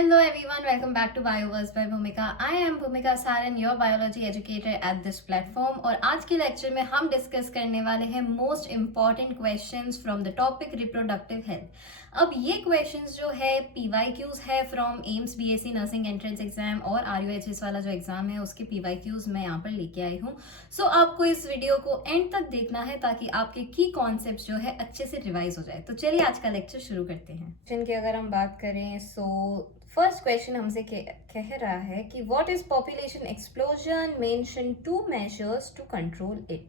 Hello everyone, welcome back to Bioverse by Bhumika. I am Bhumika Saran, your biology educator at this platform. और आज के lecture में हम discuss करने वाले हैं most important questions from the topic reproductive health. अब ये क्वेश्चंस जो है PYQs है from AIIMS BSc nursing entrance exam और RUHS वाला जो एग्जाम है उसके PYQs मैं यहाँ पर लेके आई हूँ. सो आपको इस वीडियो को एंड तक देखना है ताकि आपके की कॉन्सेप्ट जो है अच्छे से रिवाइज हो जाए. तो चलिए आज का लेक्चर शुरू करते हैं. की अगर हम बात करें फर्स्ट क्वेश्चन हमसे कह रहा है कि what is population explosion, mention two measures to control it.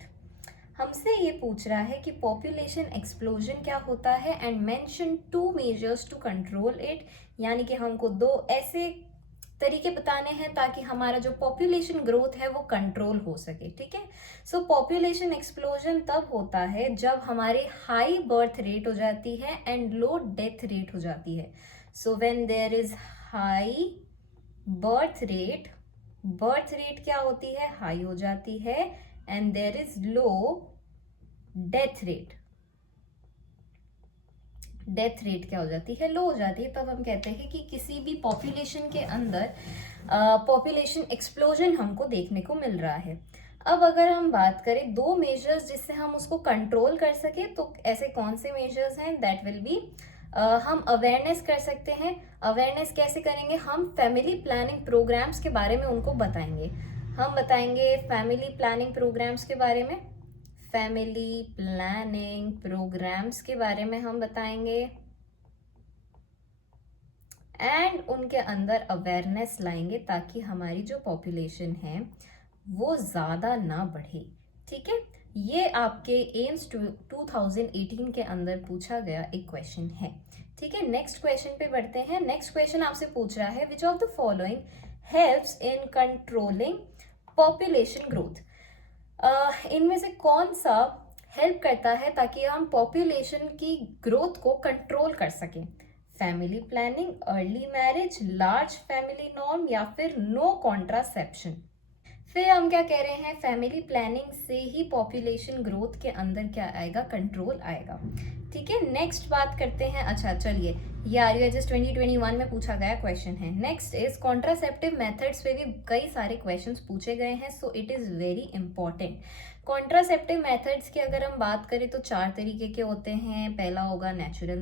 हमसे ये पूछ रहा है कि पॉपुलेशन एक्सप्लोजन क्या होता है and mention two measures to control it, यानी कि हमको दो ऐसे तरीके बताने हैं ताकि हमारा जो पॉपुलेशन ग्रोथ है वो कंट्रोल हो सके. ठीक है. सो पॉपुलेशन एक्सप्लोजन तब होता है जब हमारे हाई बर्थ रेट हो जाती है एंड लो डेथ रेट हो जाती है. So when there is high birth rate क्या होती है, हाई हो जाती है, and there is low death rate क्या हो जाती है, लो हो जाती है. तब हम कहते हैं कि किसी भी पॉपुलेशन के अंदर पॉपुलेशन एक्सप्लोजन हमको देखने को मिल रहा है. अब अगर हम बात करें दो मेजर्स जिससे हम उसको कंट्रोल कर सके, तो ऐसे कौन से मेजर्स हैं, दैट विल बी हम अवेयरनेस कर सकते हैं. अवेयरनेस कैसे करेंगे, हम फैमिली प्लानिंग प्रोग्राम्स के बारे में उनको बताएंगे. हम बताएंगे फैमिली प्लानिंग प्रोग्राम्स के बारे में, फैमिली प्लानिंग प्रोग्राम्स के बारे में हम बताएंगे एंड उनके अंदर अवेयरनेस लाएंगे ताकि हमारी जो पॉपुलेशन है वो ज़्यादा ना बढ़े. ठीक है. ये आपके एम्स 2018 के अंदर पूछा गया एक क्वेश्चन है. ठीक है. नेक्स्ट क्वेश्चन पे बढ़ते हैं. नेक्स्ट क्वेश्चन आपसे पूछ रहा है विच of the following helps in controlling population growth. इनमें से कौन सा हेल्प करता है ताकि हम पॉपुलेशन की ग्रोथ को कंट्रोल कर सकें. Family planning, early marriage, large family norm या फिर नो कॉन्ट्रासेप्शन. फिर हम क्या कह रहे हैं, फैमिली प्लानिंग से ही पॉपुलेशन ग्रोथ के अंदर क्या आएगा, कंट्रोल आएगा. ठीक है. नेक्स्ट बात करते हैं. अच्छा चलिए, ये RUHS 2021 में पूछा गया क्वेश्चन है. नेक्स्ट इज कॉन्ट्रासेप्टिव मेथड्स पे भी कई सारे क्वेश्चंस पूछे गए हैं, so it is very important. Contraceptive methods की अगर हम बात करें तो 4 तरीके के होते हैं. पहला होगा नेचुरल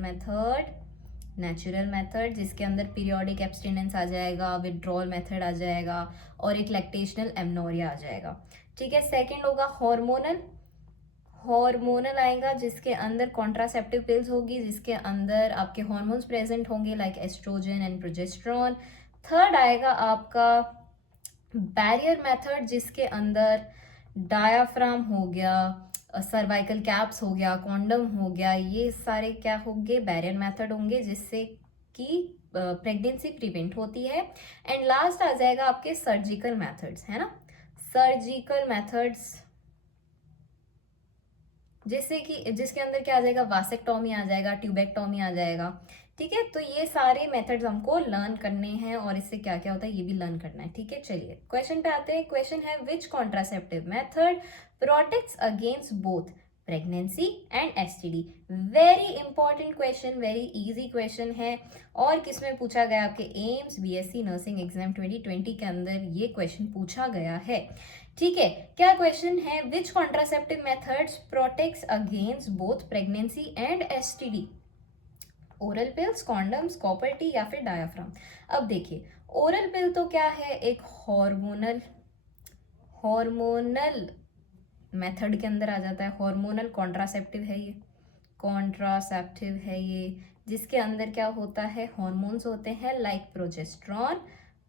मेथड जिसके अंदर पीरियोडिक एब्स्टिनेंस आ जाएगा, विड्रॉल मेथड आ जाएगा और एक लैक्टेशनल एमनोरिया आ जाएगा. ठीक है. सेकंड होगा हार्मोनल आएगा जिसके अंदर कॉन्ट्रासेप्टिव पिल्स होगी जिसके अंदर आपके हार्मोन्स प्रेजेंट होंगे like oestrogen and progesterone. Third आएगा आपका बैरियर मेथड जिसके अंदर डायाफ्राम हो गया, सर्वाइकल कैप्स हो गया, कॉन्डम हो गया, ये सारे क्या होंगे, बैरियर मेथड होंगे जिससे कि प्रेगनेंसी प्रिवेंट होती है. एंड लास्ट आ जाएगा आपके सर्जिकल मेथड्स, है ना. सर्जिकल मेथड्स जिसके अंदर क्या आ जाएगा, वासेक्टोमी आ जाएगा, ट्यूबेक्टोमी आ जाएगा. ठीक है. तो ये सारे मेथड्स हमको लर्न करने हैं और इससे क्या क्या होता है ये भी लर्न करना है. ठीक है. चलिए क्वेश्चन पे आते हैं. क्वेश्चन है which contraceptive method protects against both pregnancy and STD. Very important question, very easy question है और किसमें पूछा गया, आपके एम्स BSc नर्सिंग एग्जाम 2020 के अंदर ये क्वेश्चन पूछा गया है. ठीक है. क्या क्वेश्चन है, which contraceptive methods protects against both pregnancy and STD. Oral pills, condoms, copper T या फिर डायाफ्राम. अब देखिए, ओरल पिल तो क्या है, एक हार्मोनल मेथड के अंदर आ जाता है. हार्मोनल कॉन्ट्रासेप्टिव है ये जिसके अंदर क्या होता है, हार्मोन्स होते हैं लाइक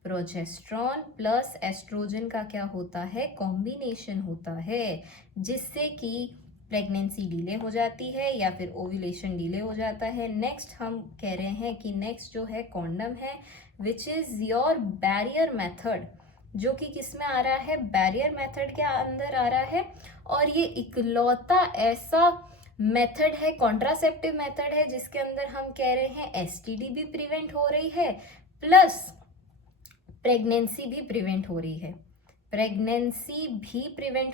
प्रोजेस्टेरोन प्लस एस्ट्रोजन का क्या होता है, कॉम्बिनेशन होता है जिससे कि प्रेगनेंसी डिले हो जाती है या फिर ओव्यूलेशन डिले हो जाता है. नेक्स्ट हम कह रहे हैं कि नेक्स्ट जो है कॉन्डम है which is your barrier method, जो कि किस में आ रहा है, बैरियर मेथड के अंदर आ रहा है. और ये इकलौता ऐसा मेथड है, कॉन्ट्रासेप्टिव मेथड है जिसके अंदर हम कह रहे हैं STD भी प्रिवेंट हो रही है प्लस प्रेगनेंसी भी प्रिवेंट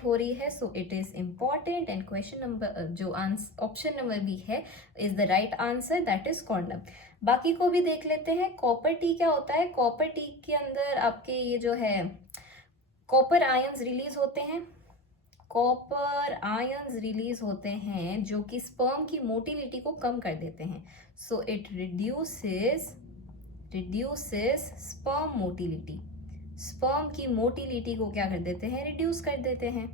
हो रही है. So it is important and question number जो ऑप्शन नंबर बी है is the right answer, that is condom. बाकी को भी देख लेते हैं। कॉपर टी क्या होता है? कॉपर टी के अंदर आपके ये जो है कॉपर आयंस रिलीज होते हैं। कॉपर आयंस रिलीज होते हैं जो कि स्पर्म की मोटिलिटी को कम कर देते हैं। So it reduces sperm motility. Sperm की मोटिलिटी को क्या कर देते हैं? रिड्यूस कर देते हैं।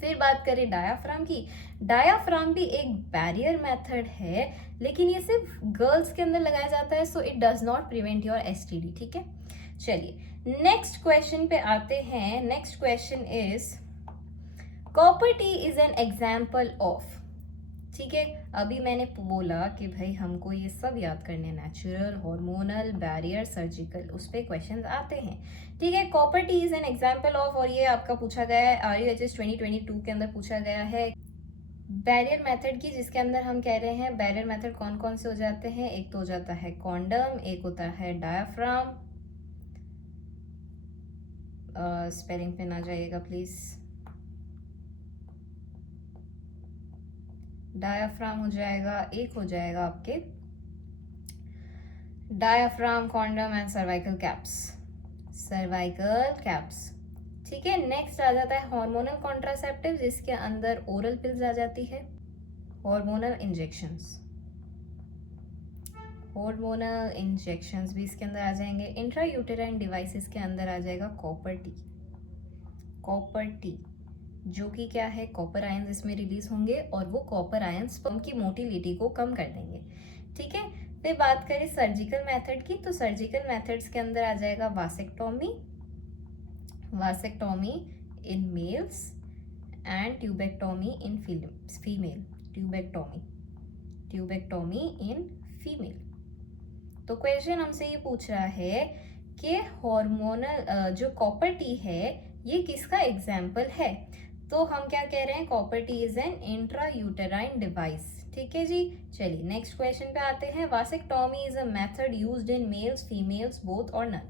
फिर बात करें डायाफ्राम की। डायाफ्राम भी एक बैरियर मेथड है, लेकिन ये सिर्फ गर्ल्स के अंदर लगाया जाता है, so it does not prevent your STD. ठीक है, चलिए नेक्स्ट क्वेश्चन पे आते हैं। Next question is copper T is an example of. ठीक है, अभी मैंने बोला कि भाई हमको ये सब याद करने, नेचुरल, हार्मोनल, बैरियर, सर्जिकल, उस पे क्वेश्चंस आते हैं। ठीक है, copper T is an example of, और ये आपका पूछा गया है RUHS 2022 के अंदर पूछा गया है बैरियर मेथड की, जिसके अंदर हम कह रहे हैं बैरियर मेथड कौन कौन से हो जाते हैं। एक तो हो जाता है कॉन्डम, एक होता है डायाफ्राम, स्पेलिंग पे ना जाइएगा प्लीज। डायाफ्राम हो जाएगा, एक हो जाएगा आपके diaphragm, condom and cervical caps. ठीक है, नेक्स्ट आ जाता है हार्मोनल कॉन्ट्रासेप्टिव, जिसके अंदर ओरल पिल्स आ जाती है, हार्मोनल इंजेक्शंस भी इसके अंदर आ जाएंगे। इंट्रा यूटेराइन डिवाइसेस के अंदर आ जाएगा कॉपर टी, जो कि क्या है, कॉपर आयंस इसमें रिलीज होंगे और वो कॉपर आयंस स्पर्म की मोटिलिटी को कम कर देंगे। ठीक है, फिर बात करें सर्जिकल मेथड की, तो सर्जिकल मेथड्स के अंदर आ जाएगा vasectomy in males and tubectomy in female. Tubectomy in female. तो क्वेश्चन हमसे ये पूछ रहा है कि हार्मोनल जो कॉपर टी है ये किसका एग्जाम्पल है। तो हम क्या कह रहे हैं, copper T is an intra uterine device. ठीक है जी, चलिए नेक्स्ट क्वेश्चन पे आते हैं। Vasectomy is a method used in males, females, both और नन।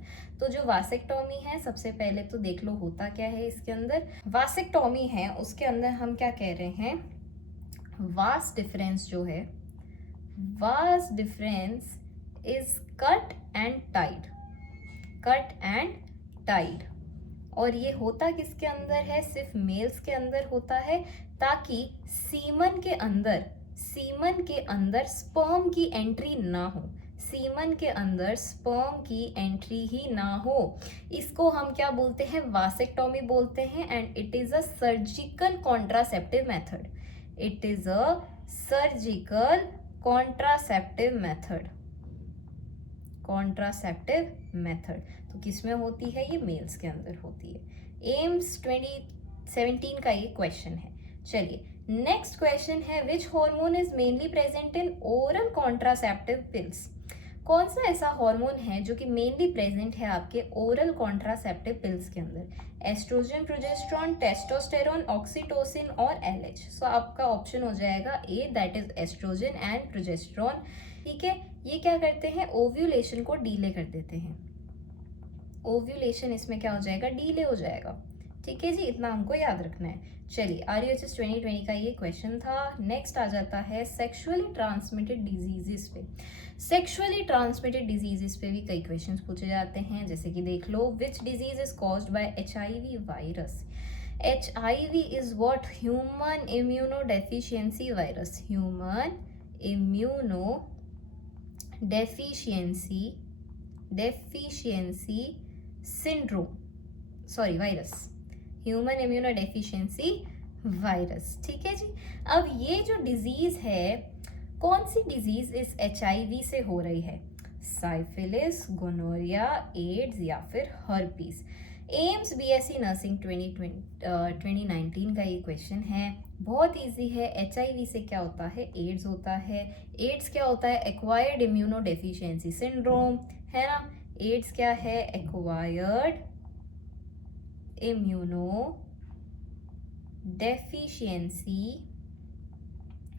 तो जो वासेक्टोमी है, सबसे पहले तो देख लो होता क्या है इसके अंदर। वासेक्टोमी है, उसके अंदर हम क्या कह रहे हैं, वास डिफरेंस जो है, vas deferens is cut and tied. और ये होता किसके अंदर है, सिर्फ मेल्स के अंदर होता है, ताकि सीमन के अंदर स्पर्म की एंट्री ना हो, ही ना हो। इसको हम क्या बोलते हैं, वासेक्टोमी बोलते हैं। And it is a surgical contraceptive method. तो किसमें होती है, ये मेल्स के अंदर होती है। एम्स 2017 का ये क्वेश्चन है। चलिए नेक्स्ट क्वेश्चन है, which hormone is mainly present in oral contraceptive pills. कौन सा ऐसा हार्मोन है जो कि मेनली प्रेजेंट है आपके ओरल कॉन्ट्रासेप्टिव पिल्स के अंदर। एस्ट्रोजन, प्रोजेस्टेरॉन, टेस्टोस्टेरोन, ऑक्सीटोसिन और LH। सो आपका ऑप्शन हो जाएगा A, that is estrogen and progesterone. ठीक है, ये क्या करते हैं, ओव्यूलेशन को डीले कर देते हैं। ओव्यूलेशन इसमें क्या हो जाएगा, डीले हो जाएगा। ठीक है जी, इतना हमको याद रखना है। चलिए RUHS 2020 का ये क्वेश्चन था। नेक्स्ट आ जाता है सेक्सुअली ट्रांसमिटेड डिजीजेस पे। सेक्सुअली ट्रांसमिटेड डिजीजेस पे भी कई क्वेश्चंस पूछे जाते हैं, जैसे कि देख लो, which disease is caused by HIV virus. HIV is what, human immunodeficiency virus. Human immunodeficiency syndrome, sorry virus, human immunodeficiency virus. ठीक है जी, अब ये जो डिजीज है, कौन सी डिजीज इस HIV से हो रही है, साइफिलिस, गोनोरिया, एड्स या फिर हर्पीस। एम्स BSc नर्सिंग 2019 का ये क्वेश्चन है, बहुत इजी है। HIV से क्या होता है, एड्स होता है। एड्स क्या होता है, एक्वायर्ड इम्यूनो डेफिशिएंसी सिंड्रोम, है ना। एड्स क्या है, एक्वायर्ड इम्यूनो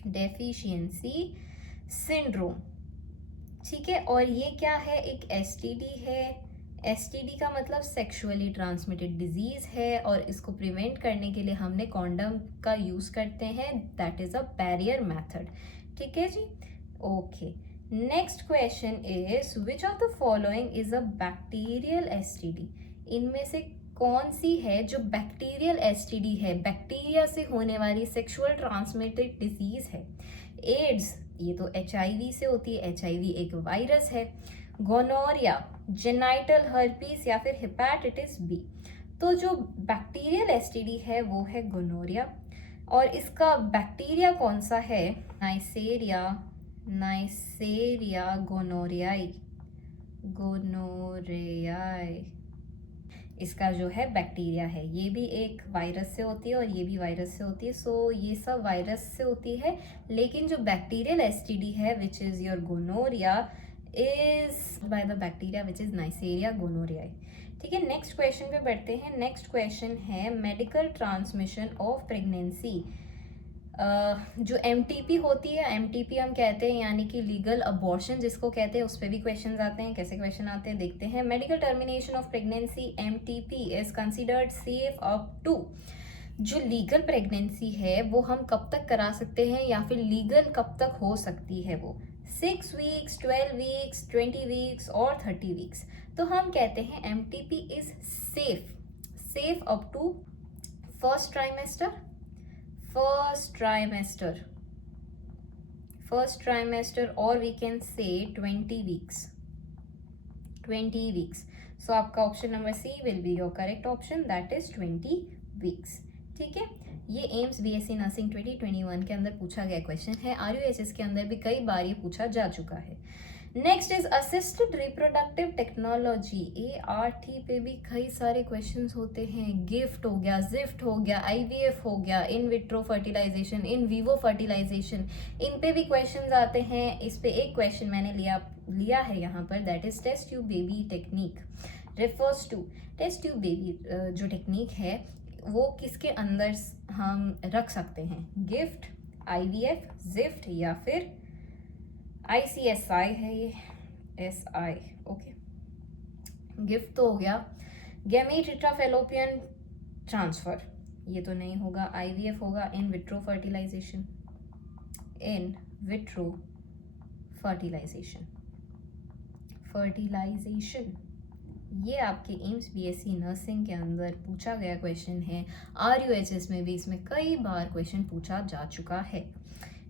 डेफिशिएंसी सिंड्रोम। ठीक है, और ये क्या है, एक STD है। STD का मतलब सेक्सुअली ट्रांसमिटेड डिजीज है, और इसको प्रिवेंट करने के लिए हमने कॉन्डम का यूज करते हैं, that is a barrier method. ठीक है जी, okay. Next question is which of the following is a bacterial STD. इनमें से कौन सी है जो बैक्टीरियल एसटीडी है, बैक्टीरिया से होने वाली सेक्सुअल ट्रांसमिटेड डिजीज है। एड्स, ये तो एचआईवी से होती है, एचआईवी एक वायरस है। गोनोरिया, जेनाइटल हर्पीस या फिर हेपेटाइटिस बी। तो जो बैक्टीरियल एसटीडी है वो है गोनोरिया, और इसका बैक्टीरिया कौन सा है, नाइसेरिया गोनोरियाई, इसका जो है बैक्टीरिया है। ये भी एक वायरस से होती है और ये भी वायरस से होती है, सो ये सब वायरस से होती है, लेकिन जो बैक्टीरियल एसटीडी है which is your gonorrhoea is by the bacteria which is Neisseria gonorrhoeae. ठीक है, नेक्स्ट क्वेश्चन पे बढ़ते हैं। नेक्स्ट क्वेश्चन है मेडिकल ट्रांसमिशन ऑफ प्रेगनेंसी। जो एमटीपी होती है, एमटीपी हम कहते हैं यानी कि लीगल अबॉर्शन जिसको कहते हैं, उस पर भी क्वेश्चन आते हैं। कैसे क्वेश्चन आते हैं देखते हैं। Medical termination of pregnancy MTP is considered safe up to. जो लीगल प्रेगनेंसी है वो हम कब तक करा सकते हैं या फिर लीगल कब तक हो सकती है वो 6 वीक्स, 12 वीक्स, 20 वीक्स और 30 वीक्स। तो हम कहते हैं MTP is safe up to first trimester or we can say 20 weeks. So आपका option number C will be your correct option, that is 20 weeks. ठीक है, ये एम्स बीएससी नर्सिंग 2021 के अंदर पूछा गया क्वेश्चन है। आरयूएचएस के अंदर भी कई बार ये पूछा जा चुका है। Next is assisted reproductive technology. ART पे भी कई सारे क्वेश्चंस होते हैं। गिफ्ट हो गया, जिफ्ट हो गया, आईवीएफ हो गया, in vitro fertilisation, in vivo fertilisation, इन पे भी क्वेश्चंस आते हैं। इस पे एक क्वेश्चन मैंने लिया है यहाँ पर, that is test tube baby technique refers to. Test tube baby जो टेक्निक है वो किसके अंदर हम रख सकते हैं, गिफ्ट, आईवीएफ, जिफ्ट या फिर ICSI है ये, SI। ओके, गिफ्ट तो हो गया। गैमीट इंट्राफैलोपियन ट्रांसफर, ये तो नहीं होगा। IVF होगा, इन विट्रो फर्टिलाइजेशन। ये आपके एम्स बीएससी नर्सिंग के अंदर पूछा गया क्वेश्चन है। आरयूएचएस में भी इसमें कई बार क्वेश्चन पूछा जा चुका है।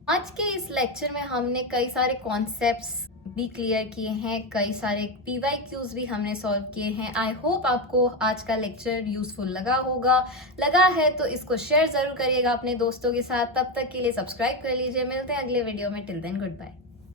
आज के इस लेक्चर में हमने कई सारे कॉन्सेप्ट्स भी क्लियर किए हैं, कई सारे PYQs भी हमने सॉल्व किए हैं। आई होप आपको आज का लेक्चर यूजफुल लगा है तो इसको शेयर जरूर करिएगा अपने दोस्तों के साथ। तब तक के लिए सब्सक्राइब कर लीजिए। मिलते हैं अगले वीडियो में। Till then good bye.